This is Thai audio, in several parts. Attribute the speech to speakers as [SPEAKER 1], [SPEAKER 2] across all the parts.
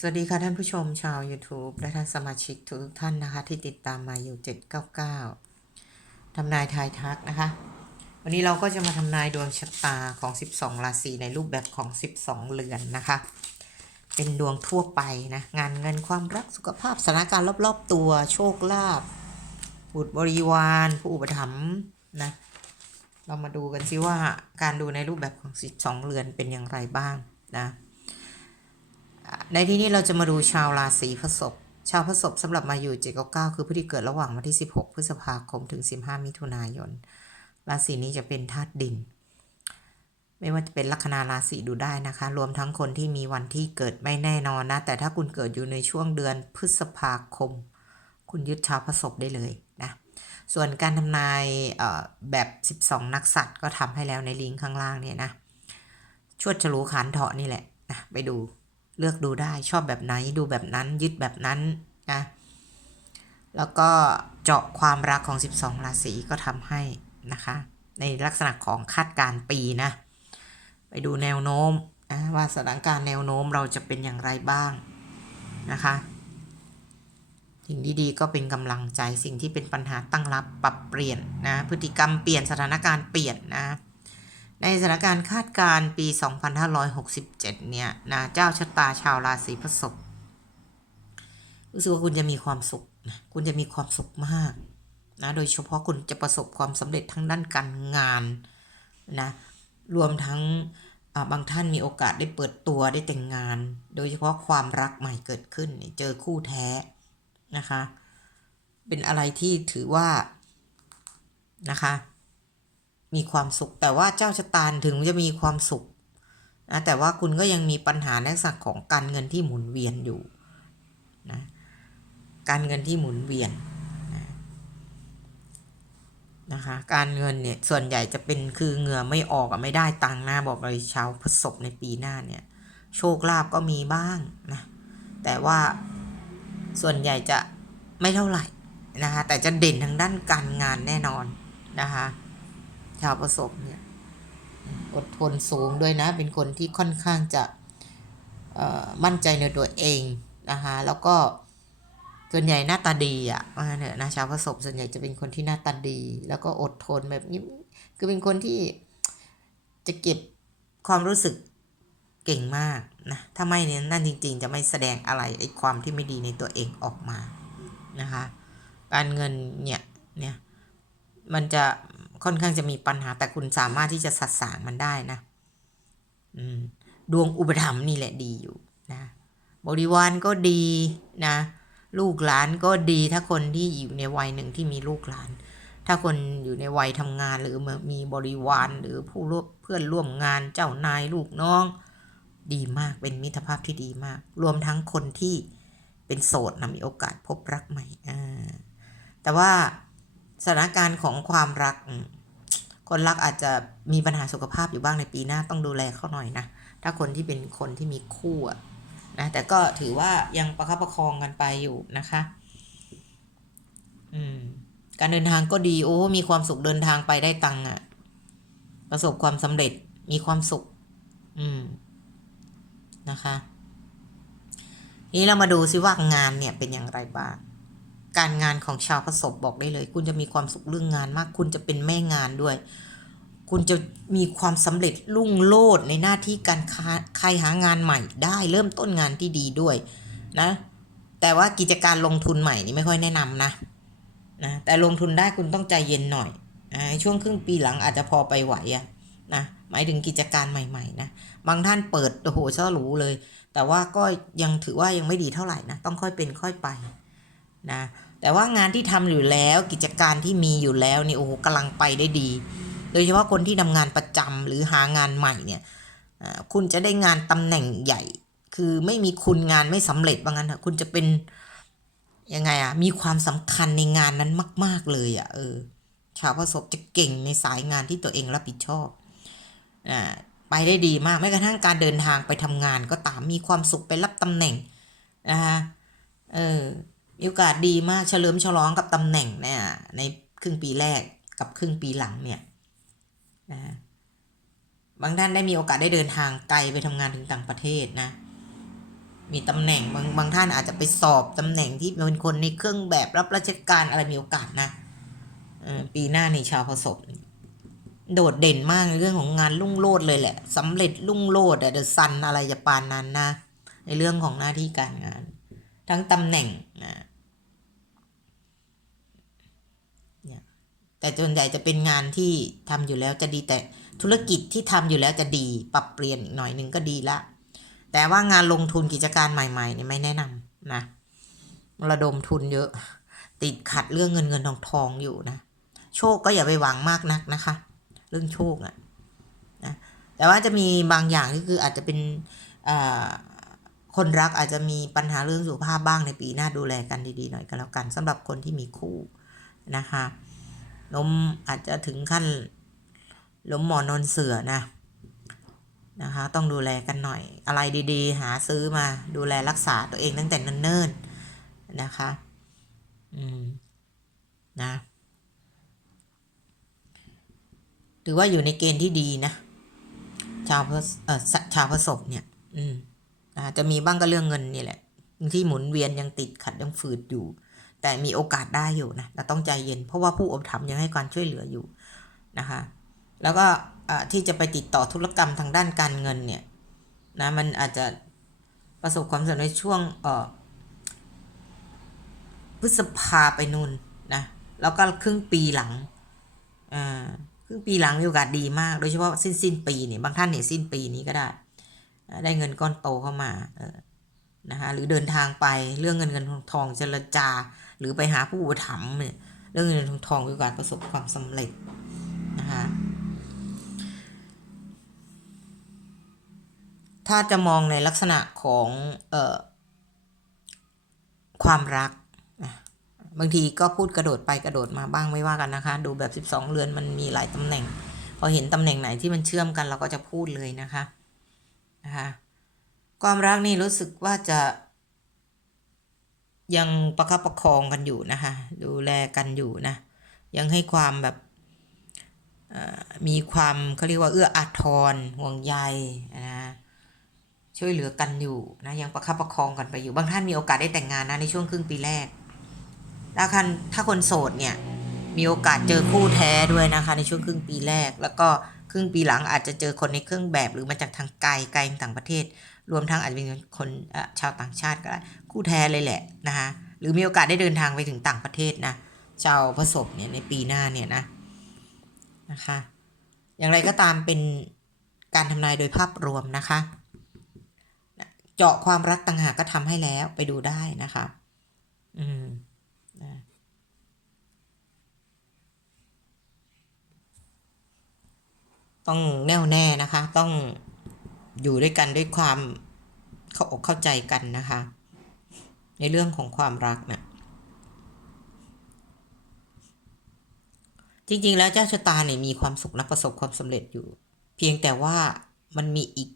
[SPEAKER 1] สวัสดีค่ะท่านผู้ชมชาว YouTube และท่านสมาชิกทุกท่านนะคะ ที่ติดตามมาอยู่ 799ทำนายทายทักนะคะ วันนี้เราก็จะมาทำนายดวงชะตาของ 12 ราศีในรูปแบบของ 12 เรือนนะคะ เป็นดวงทั่วไปนะ งานเงินความรักสุขภาพสถานการณ์รอบๆ ตัวโชคลาภบุตรบริวาร ผู้อุปถัมภ์นะ เรามาดูกันซิว่าการดูในรูปแบบของ 12 เรือนเป็นอย่างไรบ้างนะ ในที่นี้เราจะมาดูชาวราศีพฤษภชาวพฤษภสำหรับมาอยู่799คือผู้ที่เกิดระหว่างวันที่ 16 พฤษภาคมถึง 15 มิถุนายน ราศีนี้จะเป็นธาตุดิน ไม่ว่าจะเป็นลัคนาราศีดูได้นะคะ รวมทั้งคนที่มีวันที่เกิดไม่แน่นอนนะ แต่ถ้าคุณเกิดอยู่ในช่วงเดือนพฤษภาคม คุณยึดชาวพฤษภได้เลยนะส่วนการทำนายแบบ 12 นักสัตว์ก็ทำให้แล้วในลิงก์ข้างล่างเนี่ยนะชวดฉลูขานเถาะนี่แหละนะไปดู เลือกดูได้ชอบแบบไหนดูแบบนั้นยึดแบบนั้นนะแล้วก็เจาะความรักของ 12 ราศีก็ทำให้นะคะ ในลักษณะของคาดการปีนะ ไปดูแนวโน้มนะว่าสถานการณ์แนวโน้มเราจะเป็นอย่างไรบ้างนะคะสิ่งดีๆก็เป็นกำลังใจสิ่งที่เป็นปัญหาตั้งรับปรับเปลี่ยนนะพฤติกรรมเปลี่ยนสถานการณ์เปลี่ยนนะ ในสถานการณ์คาดการณ์ปี 2567 เนี่ยนะเจ้าชะตาชาวราศีพฤษภรู้สึกว่าคุณจะมีความสุขนะคุณจะมีความสุขมากนะโดยเฉพาะคุณจะประสบความสำเร็จทั้งด้านการงานนะรวมทั้งบางท่านมีโอกาสได้เปิดตัวได้แต่งงาน โดยเฉพาะความรักใหม่เกิดขึ้น เจอคู่แท้นะคะ เป็นอะไรที่ถือว่านะคะ มีความสุข แต่ว่าเจ้าชะตาถึงจะมีความสุขนะแต่ว่าคุณก็ยังมีปัญหาในลักษณะของการเงินที่หมุนเวียนอยู่นะการเงินที่หมุนเวียนนะคะการเงินเนี่ยส่วนใหญ่จะเป็นคือเหงื่อไม่ออกไม่ได้ตังค์นะบอกเลยชาวพฤษภในปีหน้าเนี่ยโชคลาภก็มีบ้างนะแต่ว่าส่วนใหญ่จะไม่เท่าไหร่นะคะแต่จะเด่นทางด้านการงานแน่นอนนะคะ ชาวประสบเนี่ยอดทนสูงด้วยนะ เป็นคนที่ค่อนข้างจะมั่นใจในตัวเองนะคะแล้วก็ส่วนใหญ่หน้าตาดีอะว่างั้นเถอะนะชาวประสบส่วนใหญ่จะเป็นคนที่หน้าตาดี แล้วก็อดทนแบบนี้คือเป็นคนที่จะเก็บความรู้สึกเก่งมากนะถ้าไม่เนี่ยนั่นจริง ๆ จะไม่แสดงอะไรไอ้ความที่ไม่ดีในตัวเองออกมานะคะ การเงินเนี่ยเนี่ยมันจะ ค่อนข้างจะมีปัญหาแต่คุณสามารถที่จะสัดสางมันได้นะดวงอุปถัมภ์นี่แหละดีอยู่นะ บริวารก็ดีนะ ลูกหลานก็ดีถ้าคนที่อยู่ในวัยหนึ่งที่มีลูกหลาน ถ้าคนอยู่ในวัยทำงานหรือมีบริวารหรือผู้ร่วมเพื่อนร่วมงานเจ้านายลูกน้อง ดีมากเป็นมิตรภาพที่ดีมาก รวมทั้งคนที่เป็นโสดนะมีโอกาสพบรักใหม่แต่ว่า สถานการณ์ของความรัก คนรักอาจจะมีปัญหาสุขภาพอยู่บ้างในปีหน้าต้องดูแลเขาหน่อยนะ ถ้าคนที่เป็นคนที่มีคู่นะแต่ก็ถือว่ายังประคับประคองกันไปอยู่นะคะ อืม การเดินทางก็ดี โอ้ มีความสุขเดินทางไปได้ตังค์อะประสบความสำเร็จมีความสุข อืมนะคะ นี้เรามาดูซิว่างานเนี่ยเป็นอย่างไรบ้าง การงานของชาวผสมบอกได้เลย คุณจะมีความสุขเรื่องงานมาก คุณจะเป็นแม่งานด้วย คุณจะมีความสำเร็จรุ่งโลดในหน้าที่การค้าใครหางานใหม่ได้เริ่มต้นงานที่ดีด้วยนะแต่ว่ากิจการลงทุนใหม่นี่ไม่ค่อยแนะนำนะนะแต่ลงทุนได้คุณต้องใจเย็นหน่อยนะช่วงครึ่งปีหลังอาจจะพอไปไหวอะนะหมายถึงกิจการใหม่ๆนะบางท่านเปิดโอ้โหช่อหรูเลย แต่ว่าก็ยังถือว่ายังไม่ดีเท่าไหร่นะต้องค่อยเป็นค่อยไปนะ แต่ว่างานที่ทำอยู่แล้วกิจการที่มีอยู่แล้วนี่โอ้โหกำลังไปได้ดี โดยเฉพาะคนที่ทำงานประจำหรือหางานใหม่เนี่ยคุณจะได้งานตำแหน่งใหญ่ คือไม่มีคุณงานไม่สำเร็จว่างั้นเถอะคุณจะเป็นยังไงอะมีความสำคัญในงานนั้นมาก ๆ เลยอะเออชาวประสบจะเก่งในสายงานที่ตัวเองรับผิดชอบอ่าไปได้ดีมากแม้กระทั่งการเดินทางไปทำงานก็ตามมีความสุขไปรับตำแหน่งนะคะเออ มีโอกาสดีมากเฉลิมฉลองกับตำแหน่งเนี่ยในครึ่งปีแรกกับครึ่งปีหลังเนี่ยนะบางท่านได้มีโอกาสได้เดินทางไกลไปทำงานถึงต่างประเทศนะ มีตำแหน่งบางบางท่านอาจจะไปสอบตำแหน่งที่เป็นคนในเครื่องแบบรับราชการอะไรมีโอกาสนะปีหน้าในชาวพฤษภโดดเด่นมากในเรื่องของงานลุ่งโลดเลยแหละสำเร็จลุ่งโลดอะเดอะซันอะไรจะปานนั้นนะในเรื่องของหน้าที่การงาน ทั้งตำแหน่งนะเนี่ย แต่ส่วนใหญ่จะเป็นงานที่ทำอยู่แล้วจะดีแต่ธุรกิจที่ทำอยู่แล้วจะดีปรับเปลี่ยนอีกหน่อยหนึ่งก็ดีละ แต่ว่างานลงทุนกิจการใหม่ๆเนี่ยไม่แนะนำนะระดมทุนเยอะ ติดขัดเรื่องเงินเงินทองทองอยู่นะ โชคก็อย่าไปหวังมากนักนะคะ เรื่องโชคอะนะแต่ว่าจะมีบางอย่างที่คืออาจจะเป็นคนรักอาจจะมีปัญหาเรื่องสุขภาพบ้างในปีหน้าดูแลกันดีๆหน่อยก็แล้วกันสำหรับคนที่มีคู่นะคะ ล้มอาจจะถึงขั้นล้มหมอนนอนเสือนะนะคะ ต้องดูแลกันหน่อย อะไรดีๆ หาซื้อมาดูแลรักษาตัวเองตั้งแต่เนิ่นๆนะคะ อืม นะถือว่าอยู่ในเกณฑ์ที่ดีนะ ชาวเอ่อชาวพฤษภเนี่ย อืมนะจะมีบ้างก็เรื่องเงินนี่แหละที่หมุนเวียนยังติดขัดยังฝืดอยู่ แต่มีโอกาสได้อยู่นะเราต้องใจเย็น เพราะว่าผู้อุปถัมยังให้การช่วยเหลืออยู่นะคะ แล้วก็ที่จะไปติดต่อธุรกรรมทางด้านการเงินเนี่ยนะมันอาจจะประสบความสำเร็จในช่วงพฤษภาไปนู่นนะแล้วก็ครึ่งปีหลังครึ่งปีหลังมีโอกาสดีมาก โดยเฉพาะสิ้นสิ้นปีเนี่ยบางท่านเนี่ยสิ้นปีนี้ก็ได้ ได้เงินก้อนโตเข้ามานะคะหรือเดินทางไปเรื่องเงินเงินทองทองเจรจา หรือไปหาผู้อุปถัมภ์เนี่ยเรื่องเงินทองทองมีโอกาสประสบความสำเร็จนะคะถ้าจะมองในลักษณะของเอ่อความรักนะบางทีก็พูดกระโดดไปกระโดดมาบ้างไม่ว่ากันนะคะ ดูแบบ 12 เรือนมันมีหลายตำแหน่ง พอเห็นตำแหน่งไหนที่มันเชื่อมกันเราก็จะพูดเลยนะคะนะคะความรักนี่รู้สึกว่าจะ ยังประคับประคองกันอยู่นะคะ ดูแลกันอยู่นะ ยังให้ความแบบมีความเขาเรียกว่าเอื้ออาทรห่วงใยนะช่วยเหลือกันอยู่นะยังประคับประคองกันไปอยู่ บางท่านมีโอกาสได้แต่งงานนะในช่วงครึ่งปีแรกถ้าคันถ้าคนโสดเนี่ยมีโอกาสเจอคู่แท้ด้วยนะคะ ในช่วงครึ่งปีแรก แล้วก็ครึ่งปีหลังอาจจะเจอคนในเครื่องแบบหรือมาจากทางไกลไกลต่างประเทศ รวมทั้งอาจจะเป็นคนชาวต่างชาติก็ได้ คู่แท้เลยแหละนะคะหรือมีโอกาสได้เดินทางไปถึงต่างประเทศนะชาวผสมเนี่ยในปีหน้าเนี่ยนะนะคะ อย่างไรก็ตามเป็นการทำนายโดยภาพรวมนะคะ เจาะความรักต่างหากก็ทำให้แล้วไปดูได้นะคะ อืมนะต้องแน่วแน่นะคะ ต้องอยู่ด้วยกันด้วยความเข้าอกเข้าใจกันนะคะ ในเรื่องของความรักเนะี่ยจริง ๆ แล้วเจ้าชะตาเนี่ยมีความสุขและประสบความสำเร็จอยู่ เพียงแต่ว่ามันมีอีก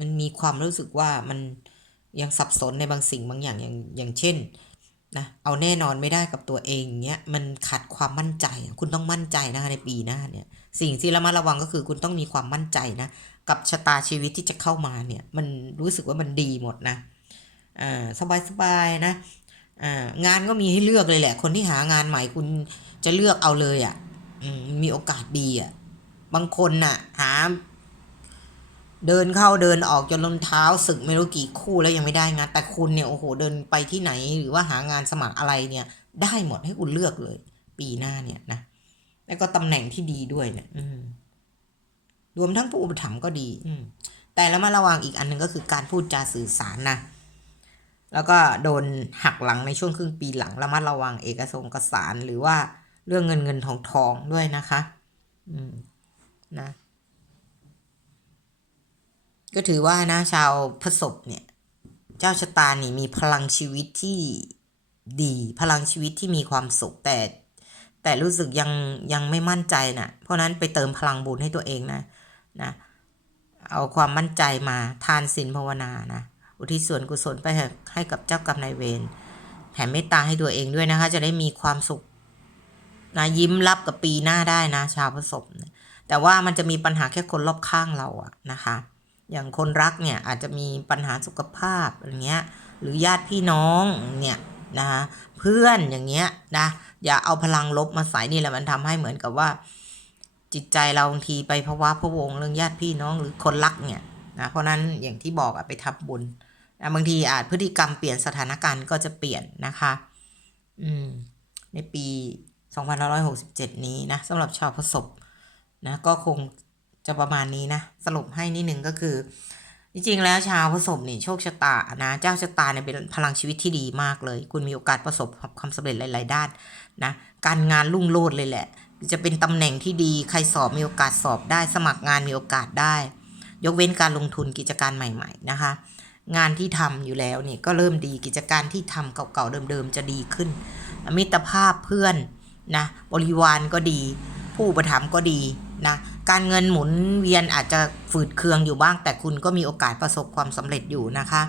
[SPEAKER 1] มันมีความรู้สึกว่ามันยังสับสนในบางสิ่งบางอย่างอย่างอย่างเช่นนะเอาแน่นอนไม่ได้กับตัวเองเนี้ยมันขาดความมั่นใจ คุณต้องมั่นใจนะคะในปีหน้าเนี่ยสิ่งที่ระมัดระวังก็คือคุณต้องมีความมั่นใจนะ กับชะตาชีวิตที่จะเข้ามาเนี่ยมันรู้สึกว่ามันดีหมดนะ สบายสบายนะงานก็มีให้เลือกเลยแหละ คนที่หางานใหม่คุณจะเลือกเอาเลยอะ่ะมีโอกาสดีอะ่ะ บางคนน่ะ หา เดินเข้าเดินออกจนรองเท้าสึกไม่รู้กี่คู่แล้วยังไม่ได้งาน แต่คุณเนี่ยโอ้โหเดินไปที่ไหน หรือว่าหางานสมัครอะไรเนี่ย ได้หมดให้คุณเลือกเลย ปีหน้าเนี่ยนะแล้วก็ตำแหน่งที่ดีด้วยเนี่ยรวมทั้งผู้อุปถัมภ์ก็ดี อืแต่แล้วมาระวังอีกอันนึงก็คือการพูดจาสื่อสารนะ แล้วก็โดนหักหลังในช่วงครึ่งปีหลังระมัดระวังเอกสงกสารหรือว่าเรื่องเงินเงินทองทองด้วยนะคะ อืมนะ ก็ถือว่านะชาวพศพเนี่ย เจ้าชะตานี่มีพลังชีวิตที่ดี พลังชีวิตที่มีความสุขแต่ แต่รู้สึกยังยังไม่มั่นใจนะเพราะนั้นไปเติมพลังบุญให้ตัวเองนะนะ เอาความมั่นใจมาทานศีลภาวนานะ อุทิศส่วนกุศลไปให้กับเจ้ากรรมนายเวรแผ่เมตตาให้ตัวเองด้วยนะคะ จะได้มีความสุขนะยิ้มรับกับปีหน้าได้นะ ชาวผสมแต่ว่ามันจะมีปัญหาแค่คนรอบข้างเราอะนะคะ อย่างคนรักเนี่ยอาจจะมีปัญหาสุขภาพอย่างเงี้ยหรือญาติพี่น้องเนี่ยนะคะเพื่อนอย่างเงี้ยนะอย่าเอาพลังลบมาใส่นี่แหละมันทำให้เหมือนกับว่า จิตใจเราบางทีไปภาวะพะวงเรื่องญาติพี่น้องหรือคนรักเนี่ยนะเพราะนั้นอย่างที่บอกอะไปทำบุญ นะบางทีอาจพฤติกรรมเปลี่ยนสถานการณ์ก็จะเปลี่ยนนะคะอืมในปี 2567 นี้นะสำหรับชาวพฤษภนะก็คงจะประมาณนี้นะสรุปให้นิดนึงก็คือ จริงๆแล้วชาวพฤษภนี่โชคชะตานะเจ้าชะตาเนี่ยเป็นพลังชีวิตที่ดีมากเลย คุณมีโอกาสประสบความสำเร็จหลาย ๆ ด้านนะการงานรุ่งโรจน์เลยแหละ จะเป็นตำแหน่งที่ดีใครสอบมีโอกาสสอบได้ สมัครงานมีโอกาสได้ ยกเว้นการลงทุนกิจการใหม่ ๆ นะคะ งานที่ทำอยู่แล้วนี่ก็เริ่มดีกิจการที่ทำเก่าๆเดิมๆจะดีขึ้น มิตรภาพเพื่อนนะบริวารก็ดี ผู้ประถมก็ดีนะการเงินหมุนเวียนอาจจะฝืดเคืองอยู่บ้าง แต่คุณก็มีโอกาสประสบความสำเร็จอยู่นะคะ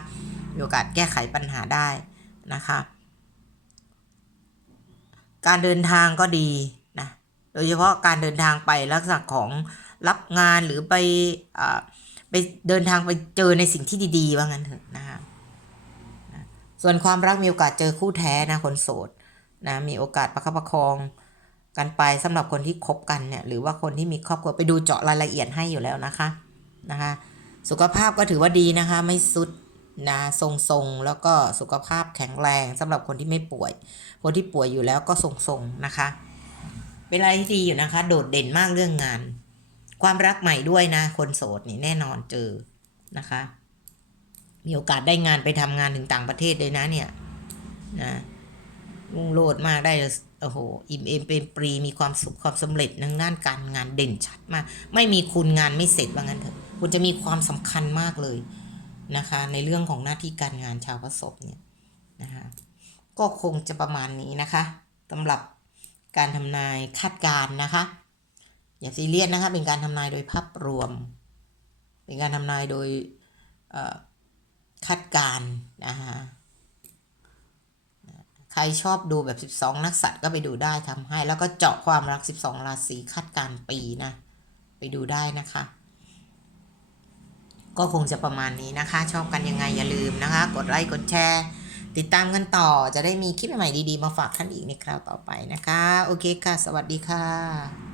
[SPEAKER 1] มีโอกาสแก้ไขปัญหาได้นะคะการเดินทางก็ดีนะโดยเฉพาะการเดินทางไปลักษณะของรับงานหรือไปอ่า ไปเดินทางไปเจอในสิ่งที่ดีๆว่างั้นเถอะนะคะส่วนความรักมีโอกาสเจอคู่แท้นะคนโสดนะมีโอกาสประคับประคองกันไปสำหรับคนที่คบกันเนี่ยหรือว่าคนที่มีครอบครัวไปดูเจาะรายละเอียดให้อยู่แล้วนะคะนะคะ สุขภาพก็ถือว่าดีนะคะ ไม่สุดนะทรงๆแล้วก็สุขภาพแข็งแรงสำหรับคนที่ไม่ป่วย คนที่ป่วยอยู่แล้วก็ทรงๆนะคะ เป็นอะไรที่ดีอยู่นะคะ โดดเด่นมากเรื่องงาน ความรักใหม่ด้วยนะ คนโสดนี่แน่นอนเจอนะคะ มีโอกาสได้งานไปทำงานถึงต่างประเทศเลยนะเนี่ยนะรุ่งโรดมากได้โอ้โหอิ่มเอมเป็นปรีมีความสุขความสำเร็จทางด้านการงานเด่นชัดมาก ไม่มีคุณงานไม่เสร็จว่างั้นเถอะคุณจะมีความสำคัญมากเลยนะคะ ในเรื่องของหน้าที่การงานชาวพระศพเนี่ยนะคะก็คงจะประมาณนี้นะคะสำหรับการทำนายคาดการณ์นะคะ อย่าซีเรียสนะคะเป็นการทำนายโดยภาพรวม เป็นการทำนายโดยคาดการณ์นะคะใครชอบดูแบบ 12 นักสัตว์ก็ไปดูได้ทำให้ แล้วก็เจาะความรัก 12 ราศีคาดการณ์ปีนะ ไปดูได้นะคะ ก็คงจะประมาณนี้นะคะ ชอบกันยังไงอย่าลืมนะคะ กดไลค์กดแชร์ติดตามกันต่อจะได้มีคลิปใหม่ๆดีๆ มาฝากท่านอีกในคราวต่อไปนะคะ โอเคค่ะ สวัสดีค่ะ